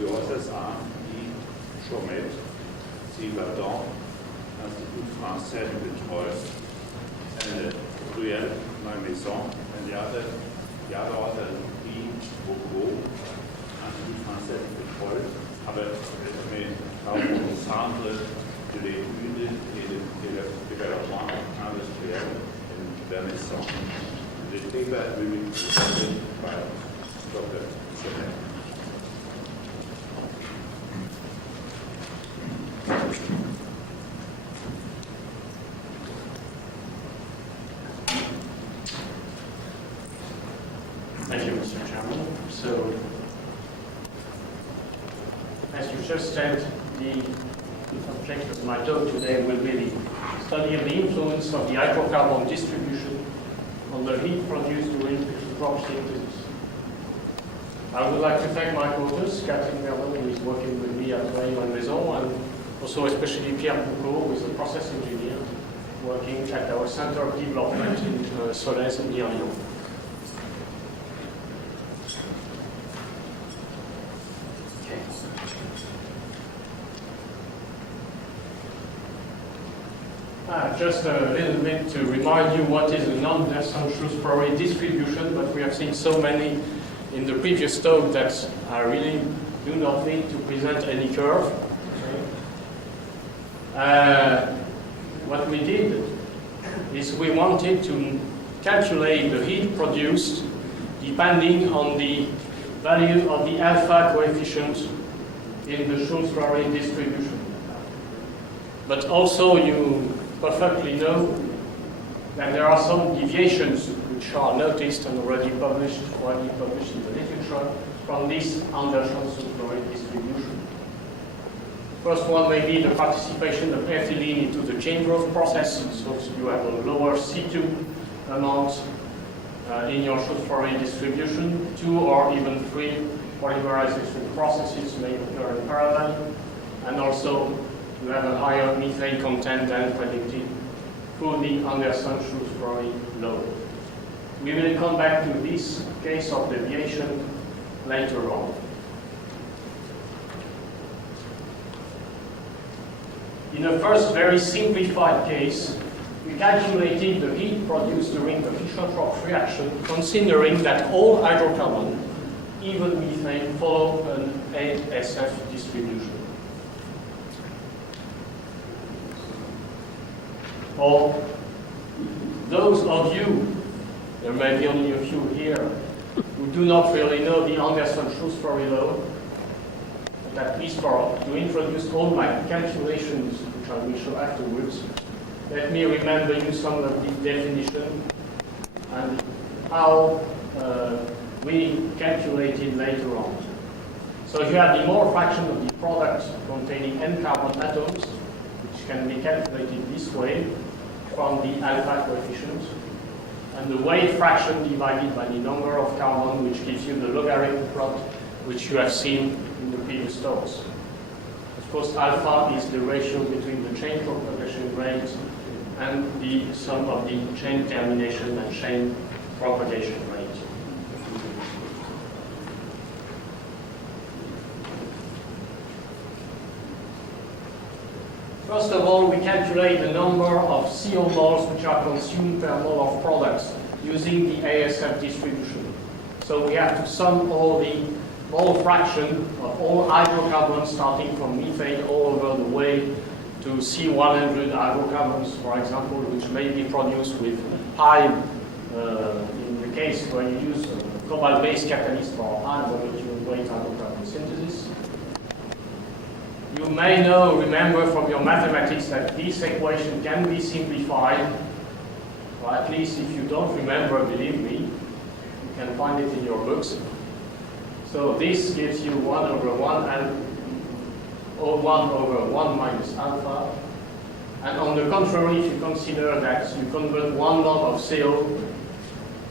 The authors are Philippe Chaumette, Sylvain, Institut Français de Pétrole, and Ruel, My Maison, and the other author is Philippe Institut Français de Pétrole, mais au centre de l'étude et de développement industriel de la maison. The paper will be presented by Dr. Chaumette. Thank you, Mr. Chairman. So, as you just said, the subject of my talk today will be the study of the influence of the hydrocarbon distribution on the heat produced during Fischer-Tropsch synthesis. I would like to thank my co-authors, Catherine Merlin, who is working with me at My Maison, and also especially Pierre Poucault, who is a process engineer working at our Center of Development in Solèze near Lyon. Just a little bit to remind you what is a non-Anderson-Shrewsbury distribution, but we have seen so many in the previous talk that I really do not need to present any curve. What we did is we wanted to calculate the heat produced depending on the value of the alpha coefficient in the Shrewsbury distribution. But also you perfectly know that there are some deviations which are noticed and already published, widely published in the literature from this Anderson-Shrewsbury distribution. First one may be the participation of ethylene into the chain growth process, so you have a lower C2 amount in your Shrewsbury distribution. 2 or even 3 polymerization processes may occur in parallel, and also you have a higher methane content than predicted through the Anderson-Shrewsbury law. We will come back to this case of deviation later on. In the first very simplified case, we calculated the heat produced during the Fischer-Tropsch reaction, considering that all hydrocarbon, even methane, follow an ASF distribution. For those of you, there may be only a few here, who do not really know the Anderson-Shrewsbury law, but at least to introduce all my calculations, which I will show afterwards, let me remember you some of the definition and how we calculated later on. So you have the mole fraction of the product containing N carbon atoms, which can be calculated this way from the alpha coefficient, and the weight fraction divided by the number of carbon, which gives you the logarithm plot, which you have seen in the previous talks. Of course, alpha is the ratio between the chain propagation rate and the sum of the chain termination and chain propagation rate. First of all, we calculate the number of CO moles which are consumed per mole of products using the ASF distribution. So we have to sum all the mole fraction of all hydrocarbons starting from methane all over the way to C100 hydrocarbons, for example, which may be produced with high, in the case where you use a cobalt-based catalyst for high molecular weight hydrocarbon synthesis. You may remember from your mathematics that this equation can be simplified, or at least if you don't remember, believe me, you can find it in your books. So this gives you 1 over 1 and 1 over 1 minus alpha. And on the contrary, if you consider that you convert 1 mole of CO,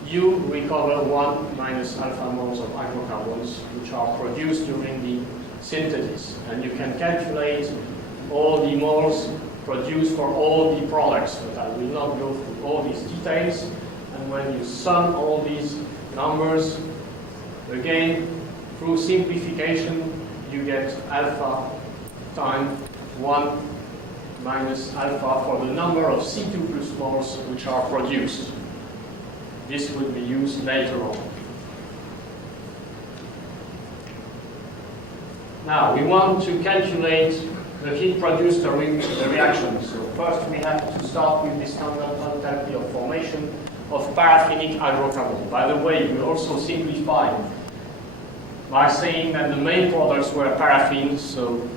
you recover 1 minus alpha moles of hydrocarbons, which are produced during the synthesis, and you can calculate all the moles produced for all the products, but I will not go through all these details. And when you sum all these numbers, again, through simplification, you get alpha times 1 minus alpha for the number of C2 plus moles which are produced. This will be used later on. Now, we want to calculate the heat produced during the reaction. So first we have to start with the standard enthalpy of formation of paraffinic hydrocarbon. By the way, we also simplify by saying that the main products were paraffin, so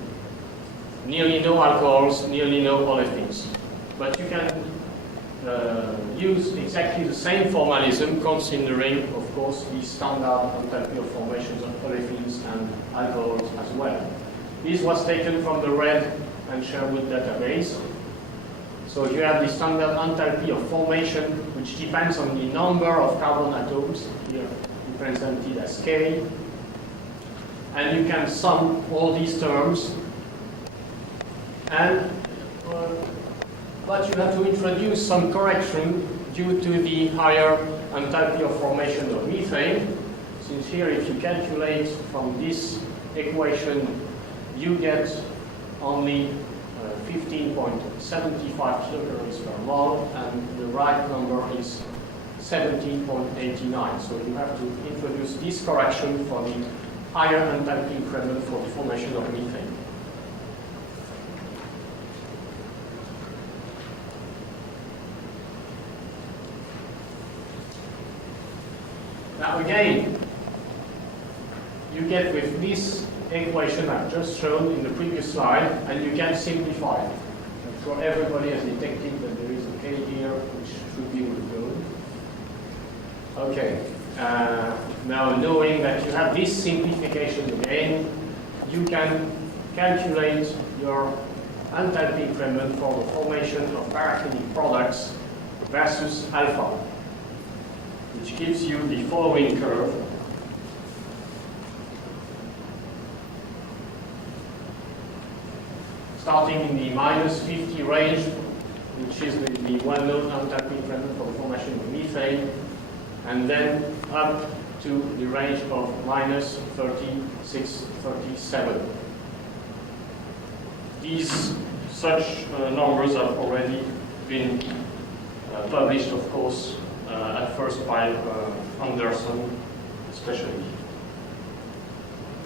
nearly no alcohols, nearly no olefins. But you can use exactly the same formalism considering, of course, the standard enthalpy of formations of olefins and alcohols as well. This was taken from the Red and Sherwood database. So you have the standard enthalpy of formation, which depends on the number of carbon atoms, here represented as K. And you can sum all these terms. And but you have to introduce some correction due to the higher enthalpy of formation of methane. Since here, if you calculate from this equation, you get only 15.75 kilocalories per mole, and the right number is 17.89. So you have to introduce this correction for the higher enthalpy increment for the formation of methane. Now again, you get with this equation I've just shown in the previous slide, and you can simplify it. I'm sure everybody has detected that there is a K here, which should be withdrawn. Okay, now knowing that you have this simplification again, you can calculate your enthalpy increment for the formation of paraffinic products versus alpha, which gives you the following curve. Starting in the minus 50 range, which is the well-known enthalpy increment for the formation of methane, and then up to the range of minus 36, 37. These such numbers have already been published, of course, at first by Anderson, especially.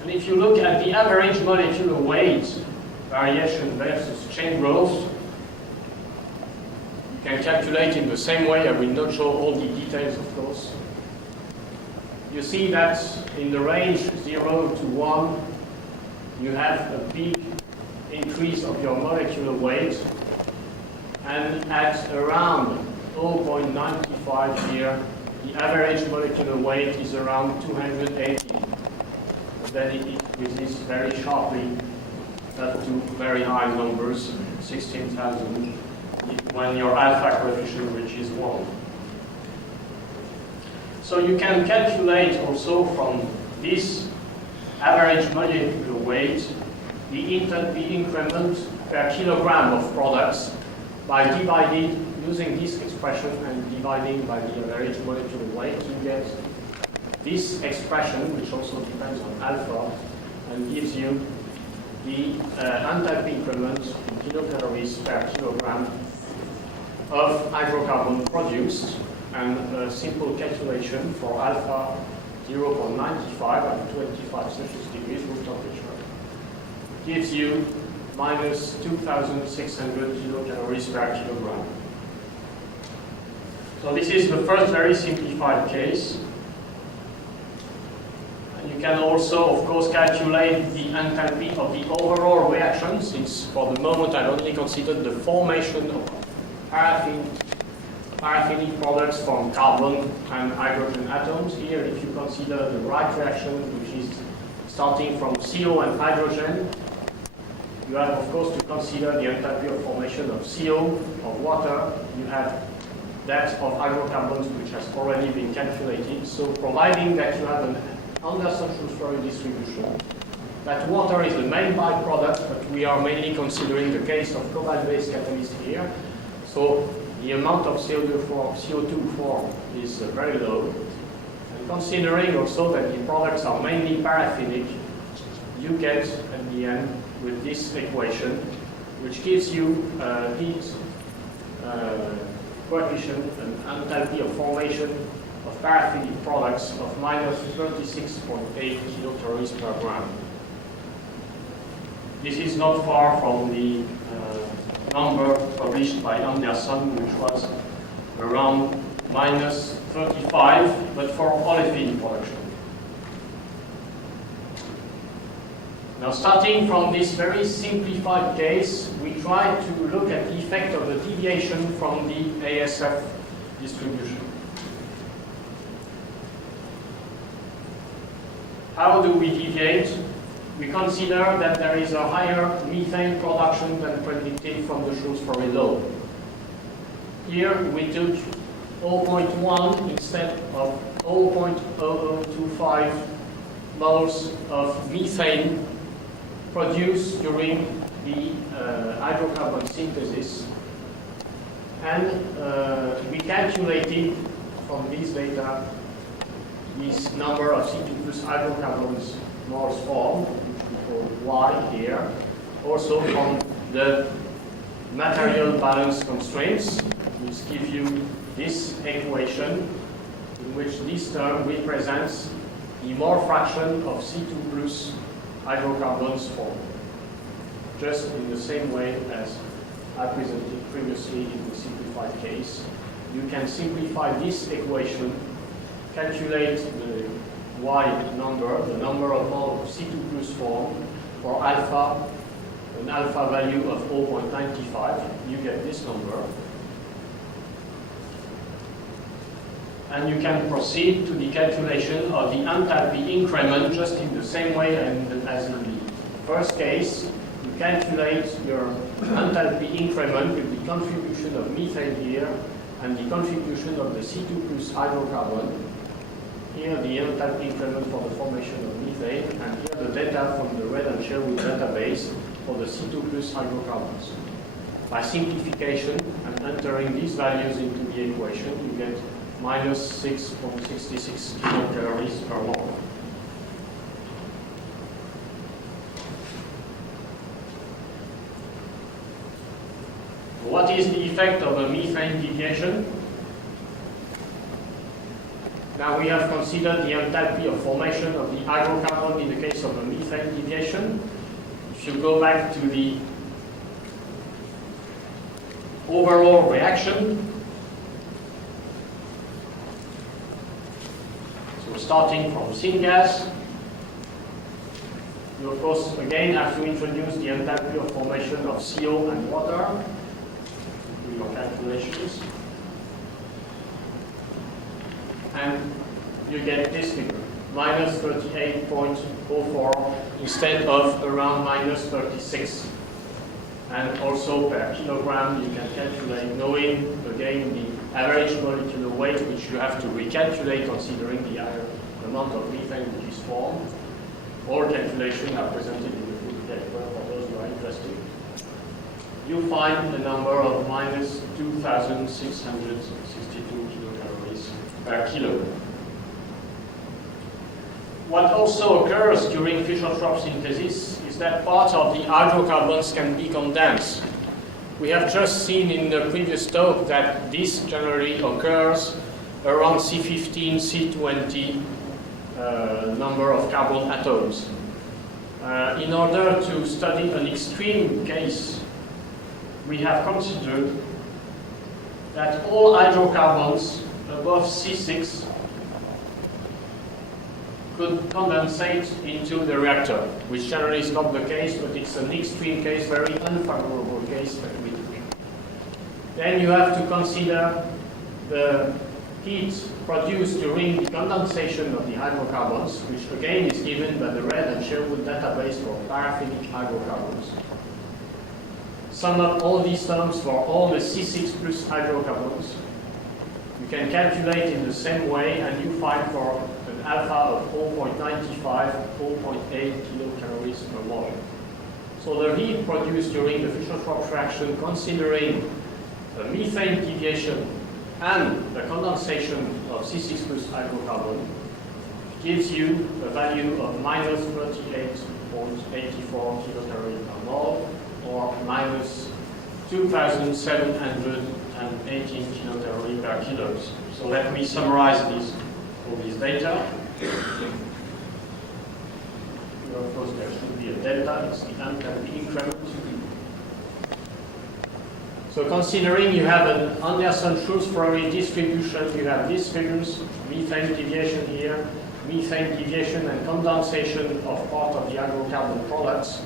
And if you look at the average molecular weight variation versus chain growth, you can calculate in the same way. I will not show all the details, of course. You see that in the range 0 to 1, you have a big increase of your molecular weight, and at around 0.95 here, the average molecular weight is around 280. And then it resists very sharply up to very high numbers, 16,000, when your alpha coefficient reaches 1. So you can calculate also from this average molecular weight the enthalpy increment per kilogram of products by dividing, using this expression and dividing by the average molecular weight. You get this expression, which also depends on alpha, and gives you the enthalpy increment in kilocalories per kilogram of hydrocarbon produced, and a simple calculation for alpha 0.95 at 25 Celsius degrees room temperature gives you minus 2,600 kilocalories per kilogram. So this is the first very simplified case. You can also, of course, calculate the enthalpy of the overall reaction, since for the moment I only considered the formation of paraffinic products from carbon and hydrogen atoms. Here, if you consider the right reaction, which is starting from CO and hydrogen, you have, of course, to consider the enthalpy of formation of CO, of water. You have that of hydrocarbons, which has already been calculated. So providing that you have an Anderson-Shrewsbury distribution, that water is the main byproduct, but we are mainly considering the case of cobalt-based catalyst here. So the amount of CO2 formed is very low. And considering also that the products are mainly paraffinic, you get at the end with this equation, which gives you heat coefficient and enthalpy of formation of paraffinic products of minus 36.8 kilocalories per gram. This is not far from the number published by Anderson, which was around minus 35, but for olefin production. Now, starting from this very simplified case, we try to look at the effect of the deviation from the ASF distribution. How do we deviate? We consider that there is a higher methane production than predicted from the Shrewsbury law. Here we took 0.1 instead of 0.0025 moles of methane produced during the hydrocarbon synthesis, and we calculated from these data this number of C2 plus hydrocarbons moles formed, which we call Y here, also from the material balance constraints, which give you this equation in which this term represents the mole fraction of C2 plus hydrocarbons formed, just in the same way as I presented previously in the simplified case. You can simplify this equation, calculate the Y number, the number of moles of C2 plus formed for alpha, an alpha value of 0.95, you get this number. And you can proceed to the calculation of the enthalpy increment just in the same way as in the first case. You calculate your enthalpy increment with the contribution of methane here and the contribution of the C2 plus hydrocarbon. Here the enthalpy increment for the formation of methane, and here the data from the Red and Sherwood database for the C2 plus hydrocarbons. By simplification and entering these values into the equation, you get minus 6.66 kilocalories per mole. What is the effect of a methane deviation? Now we have considered the enthalpy of formation of the hydrocarbon in the case of a methane deviation. If you go back to the overall reaction, starting from syngas, you of course again have to introduce the enthalpy of formation of CO and water to your calculations, and you get this figure, minus 38.04 instead of around minus 36. And also per kilogram you can calculate, knowing again the average molecular weight, which you have to recalculate considering the amount of methane which is formed. All calculations are presented in the full paper for those who are interested. You find a number of minus 2,662 kilocalories per kilo. What also occurs during Fischer-Tropsch synthesis is that parts of the hydrocarbons can be condensed. We have just seen in the previous talk that this generally occurs around C15, C20 number of carbon atoms. In order to study an extreme case, we have considered that all hydrocarbons above C6 could condensate into the reactor, which generally is not the case, but it's an extreme case, very unfavorable case that we took. Then you have to consider the heat produced during the condensation of the hydrocarbons, which again is given by the Red and Sherwood database for paraffinic hydrocarbons. Sum up all these terms for all the C6 plus hydrocarbons. You can calculate in the same way, and you find for an alpha of 0.95, 0.8 kilocalories per mole. So the heat produced during the Fischer-Tropsch reaction, considering the methane deviation and the condensation of C6 plus hydrocarbon, gives you a value of minus 38.04 kilocalorie per mole, or minus 2,718 kilocalorie per kilos. So let me summarize all these data. Of course, there should be a delta, it's the enthalpy increment. So considering you have an Anderson-Schulz-Ferrari distribution, you have these figures, methane deviation here, methane deviation and condensation of part of the hydrocarbon products.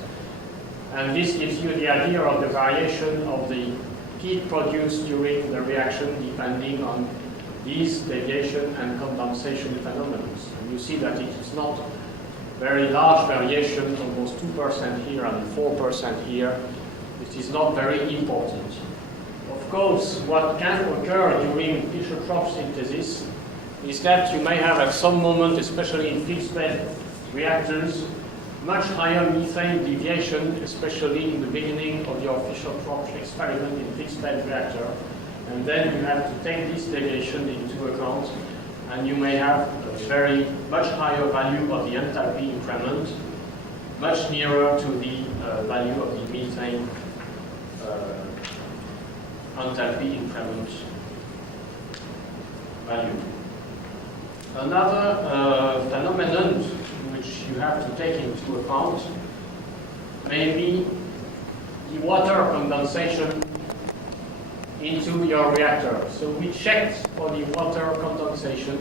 And this gives you the idea of the variation of the heat produced during the reaction depending on these deviation and condensation phenomena. And you see that it is not very large variation, almost 2% here and 4% here. It is not very important. Of course, what can occur during Fischer-Tropsch synthesis is that you may have at some moment, especially in fixed bed reactors, much higher methane deviation, especially in the beginning of your Fischer-Tropsch experiment in fixed bed reactor. And then you have to take this deviation into account, and you may have a very much higher value of the enthalpy increment, much nearer to the value of the methane enthalpy increment value. Another phenomenon which you have to take into account may be the water condensation into your reactor. So we checked for the water condensation,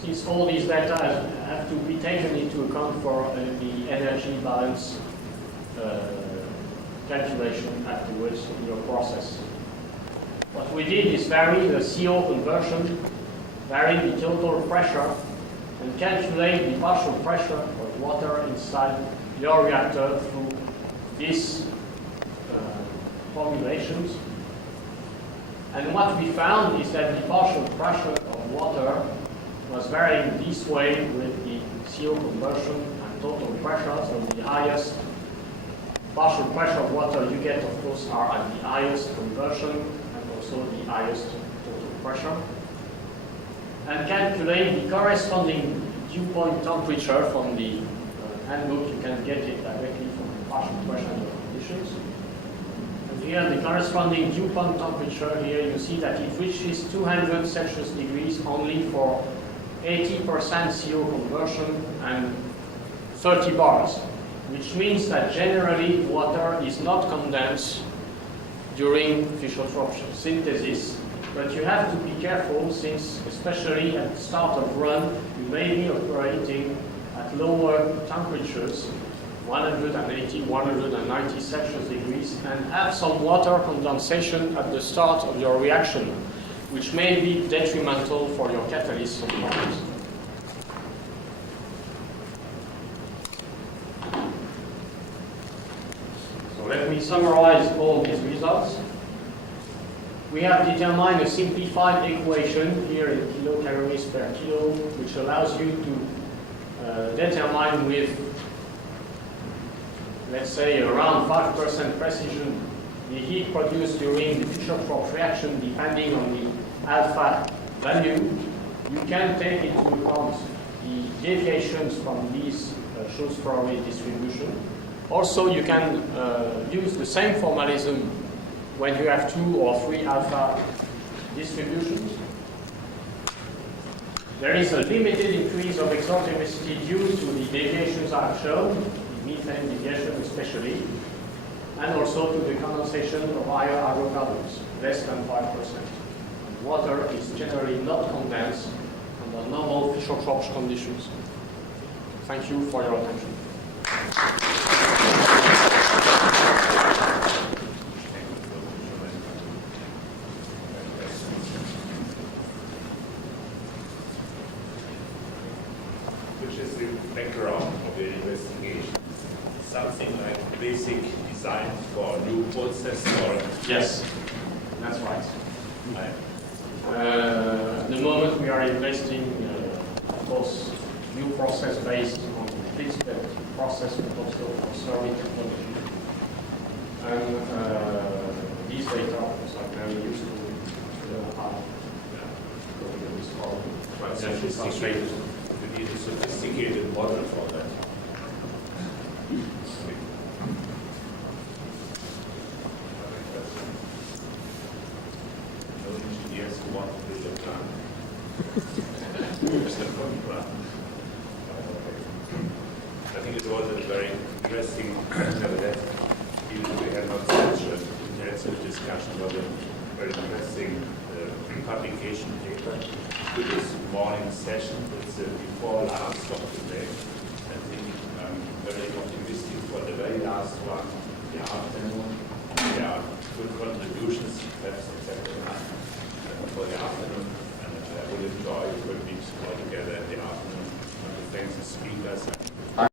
since all these data have to be taken into account for the energy balance calculation afterwards in your process. What we did is vary the CO conversion, vary the total pressure, and calculate the partial pressure of water inside your reactor through these formulations. And what we found is that the partial pressure of water was varying this way with the CO conversion and total pressure. So the highest partial pressure of water you get, of course, are at the highest conversion and also the highest total pressure. And calculate the corresponding dew point temperature from the handbook. You can get it directly from the partial pressure under conditions. And here, the corresponding dew point temperature, here you see that it reaches 200 Celsius degrees only for 80% CO conversion and 30 bars, which means that generally water is not condensed during Fischer-Tropsch synthesis. But you have to be careful, since especially at the start of run, you may be operating at lower temperatures, 180, 190 Celsius degrees, and have some water condensation at the start of your reaction, which may be detrimental for your catalyst sometimes. So let me summarize all these results. We have determined a simplified equation here in kilocalories per kilo, which allows you to determine with, let's say, around 5% precision the heat produced during the Fischer-Tropsch reaction, depending on the alpha value. You can take into account the deviations from these Schulz-Ferrari distribution. Also, you can use the same formalism when you have 2 or 3 alpha distributions. There is a limited increase of exoticity due to the deviations I've shown, the methane deviation especially, and also to the condensation of higher hydrocarbons, less than 5%. Water is generally not condensed under normal Fischer-Tropsch conditions. Thank you for your attention. Which is the background of the investigation? Something like basic design for a new process, or? Yes, that's right. At the moment we are investing, of course, new process based on fixed bed process, but also conserving technology. And these data, of course, are very useful to learn how to go with this problem. You need a sophisticated model for that. No engineers who want to build a plant. I think it was a very interesting that even though we had not such an intensive discussion, but a very interesting publication paper to this morning session. It's before last of the day. I think I'm very optimistic for the very last one, the afternoon. There are good contributions, perhaps exactly enough for the afternoon. And I would enjoy a good week all together in the afternoon. I want to thank the speakers.